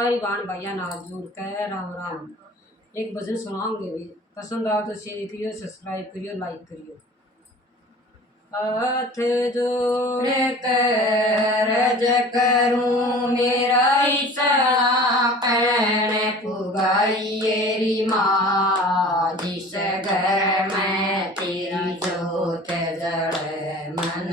सारी बाण भाइया नाल जोड़ के राम राम। एक भजन सुनाओगे भी, पसंद आओ तो शेयर करियो, सब्सक्राइब करियो, लाइक करियो। हाथ जोड़ करज करूं मेरा इतना पैण पुगाइएरी माँ, जिस घर में तेरी जोत जड़े मन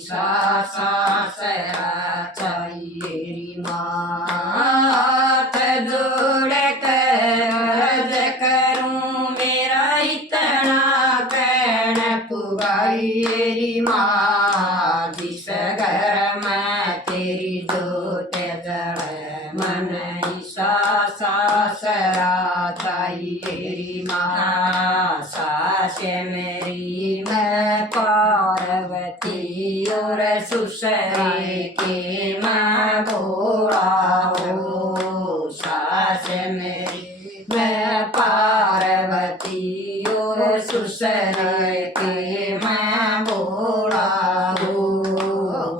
सासरा चाहिएरी माँ। हाथ जोड़ करज करूं मेरा इतना पैण पुगाइएरी माँ, जिस घर में तेरी जोत जड़े मन सासरा चाहिएरी माँ। सास मेरी मैं पार्वती और ससुरे के मैं भोला हो। सास मेरी मैं पार्वती और ससुरे के मैं भोला हो।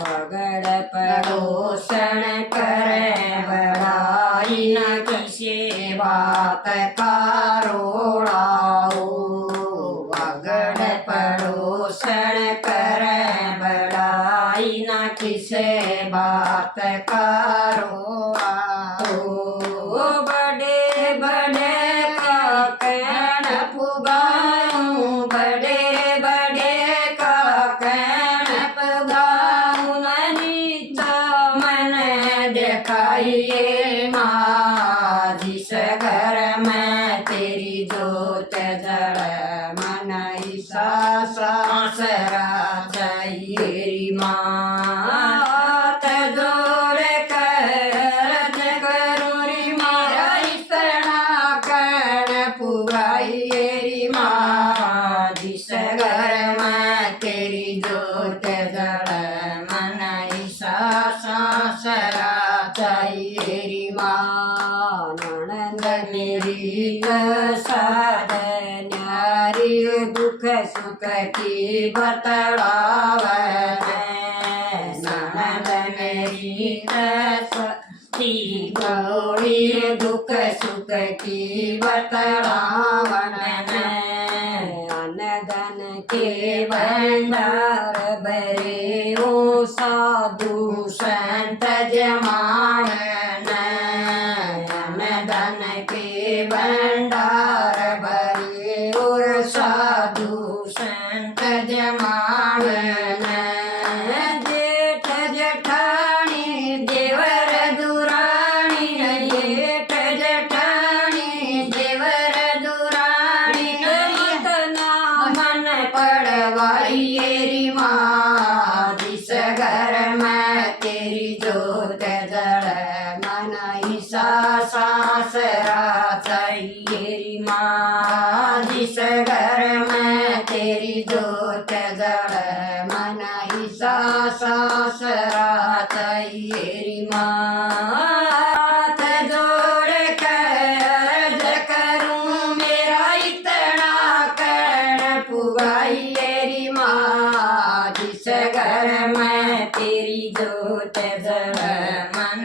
अगड़ पड़ोसन करे बड़ाई न किसी बात का रोड़ा हो। अगड़ पड़ोसन करे बड़ाई न किसी बात का रोड़ा हो। बड़े बड़े का कहन पुगाऊं, बड़े बड़े का कहन पुगाऊं, नीचा मन दिखाइए माँ, जिस घर में तेरी जोत जड़े मन सासरा चाहिएरी माँ। हाथ जोड़ करज करूं री माँ, इतना कण पुगाइएरी माँ, जिस घर में तेरी जोत जड़े मन सासरा चाहिएरी माँ। ननद मेरी साध न्यारी दुख सुख की बतलावे, ननद मेरी सती गौरी दुख सुख की बतलावन। अनधन के भंडार भरे ओ साधु संत जमान, अनधन के भंडार भरे और साधु संत जमान। जेठ जेठानी देवर दुरानी, जेठ जेठानी देवर दुरानी, इतना मन पड़वाइएरी माँ, जिस घर में तेरी जोत जड़े मन सासरा चाहिएरी माँ। जिस घर में तेरी जोत जड़े मन सासरा चाहिएरी माँ। हाथ जोड़ करज करूं मेरा इतना कण पुगाइएरी माँ, जिस घर में तेरी जोत जड़े मन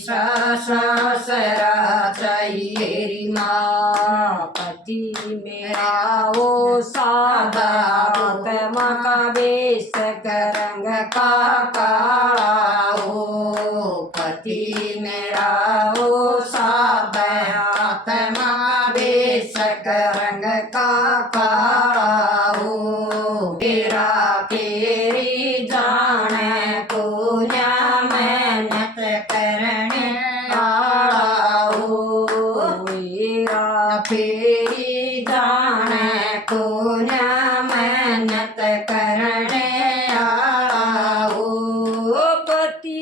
सासरा चाहिएरी माँ। पति मेरा वो सादा आत्मा का बेस करंग का काला हो। पति मेरा वो सादा आत्मा बेस करंग का काला हो। तेरा तेरी जाने को न्या मेहनत करने वाला हो। मेरा फेरी जाने को न्या मेहनत करने वाला हो।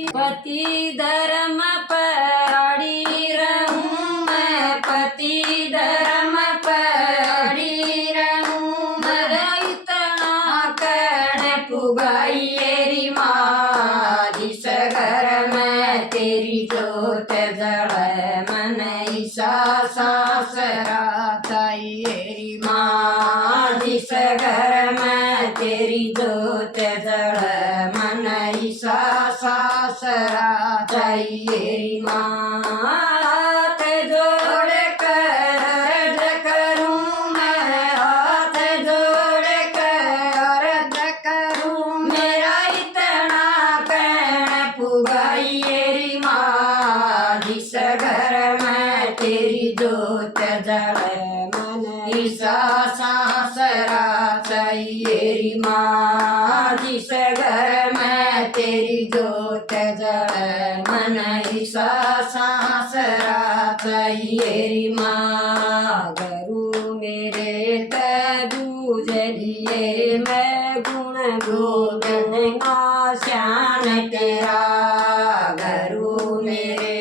पति धर्म पर अड़ी रहूं मैं, पति धर्म पर अड़ी रहूं मैं, इतना कण पुगाइएरी माँ, जिस घर में तेरी जोत जड़े मन सासरा चाहिएरी माँ। जिस घर में तेरी जोत जड़े मन सासरा चाहिएरी माँ। जिस घर में तेरी जोत जले मन ईसा सासरा चाहिए माँ। जिस घर में तेरी जोत जले मन ईसा सासरा चाहिए माँ। गुरु मेरे तू जलिए मैं गुण गोविंदा श्यान तेरा। गुरु मेरे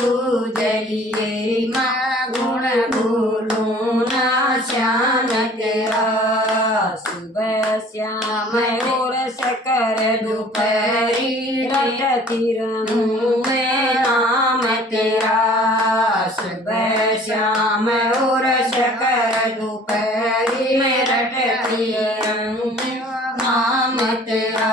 तू जलिए मैं गुण भूलूं ना श्यान तेरा। सुबह श्याम और शकर दोपहरी रटती रहूं मैं नाम तेरा। सुबह श्याम और शकर दोपहरी में रटती रहूं नाम तेरा।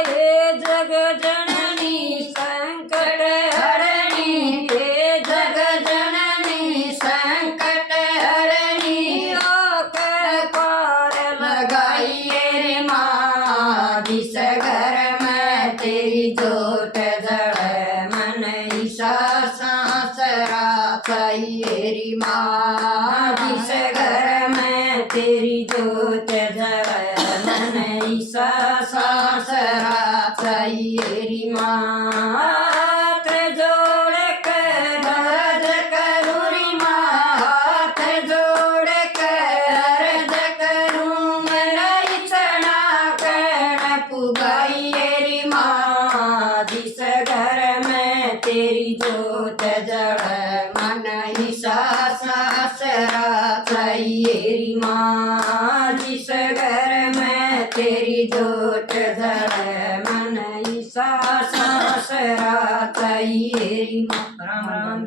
ये जग जननी संकट हरणी, ये जग जननी संकट हरणी, आकर पार लगाइए रे माँ। जिस घर में तेरी जोत जले मन ईसा सासरा चाहिए रे माँ। जिस घर में तेरी जोत जले मन ईसा सासरा चाहिए रे माँ। हाथ जोड़ कर अर्ज करूं रे माँ, हाथ जोड़ कर अर्ज करूं मेरा इच्छा कर्ण पुगाइए रे माँ। जिस घर में तेरी जोत जले मन ईसा सासरा चाहिए रे माँ। जिस घर में तेरी जोत जले मन ईसा सासरा चाहिए रे माँ। राम राम।